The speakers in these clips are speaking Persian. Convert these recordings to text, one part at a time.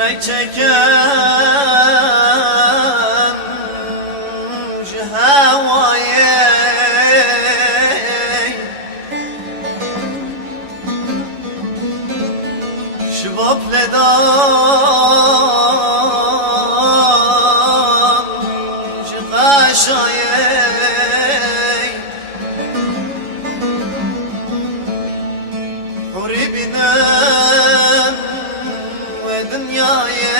Yürek çeken havaya şıbap ledan şıkaşaya huri binem ve dünyaya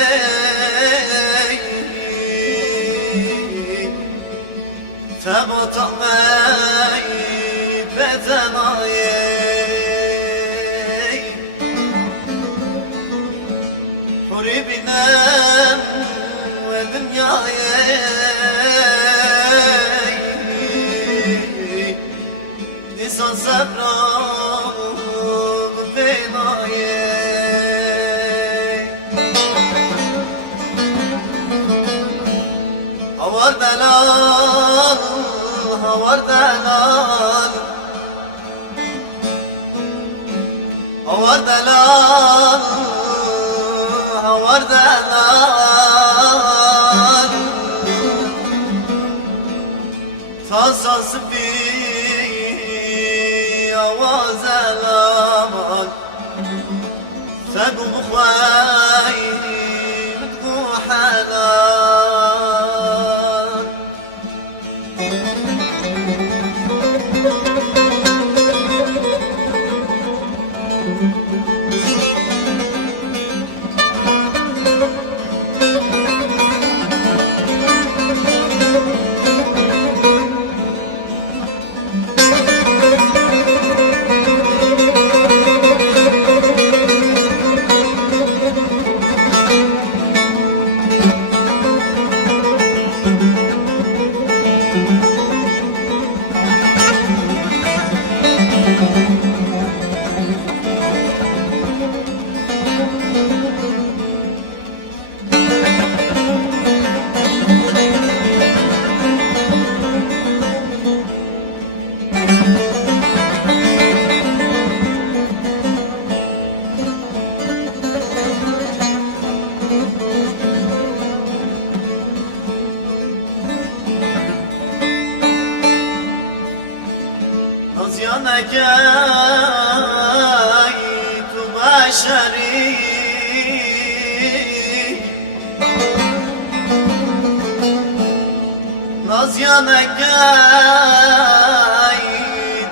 تبطمي بثناي حريبنا ودنياي إنسان صبرا بفناي أور دلال هوار دلال هوار دلال هوار دلال تصاص بي آواز الامان سدو بخواي متقو حلال نازيانك تو بشری نازيانك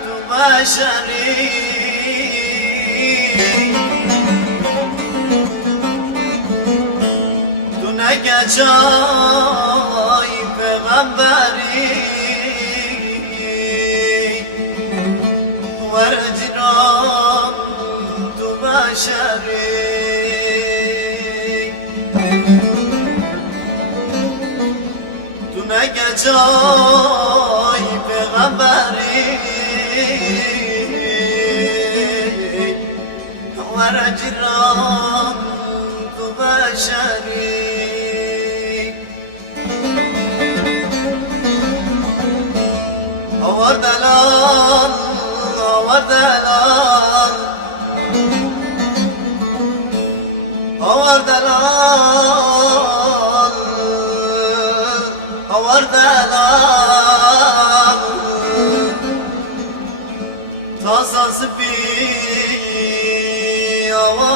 تو بشری تو نگجای پیغمبری ورجرام تو بشری تو نگجای پیغمبری ورجرام تو بشری آور دلال آور دلال آور دلال آور دلال تازه بی آور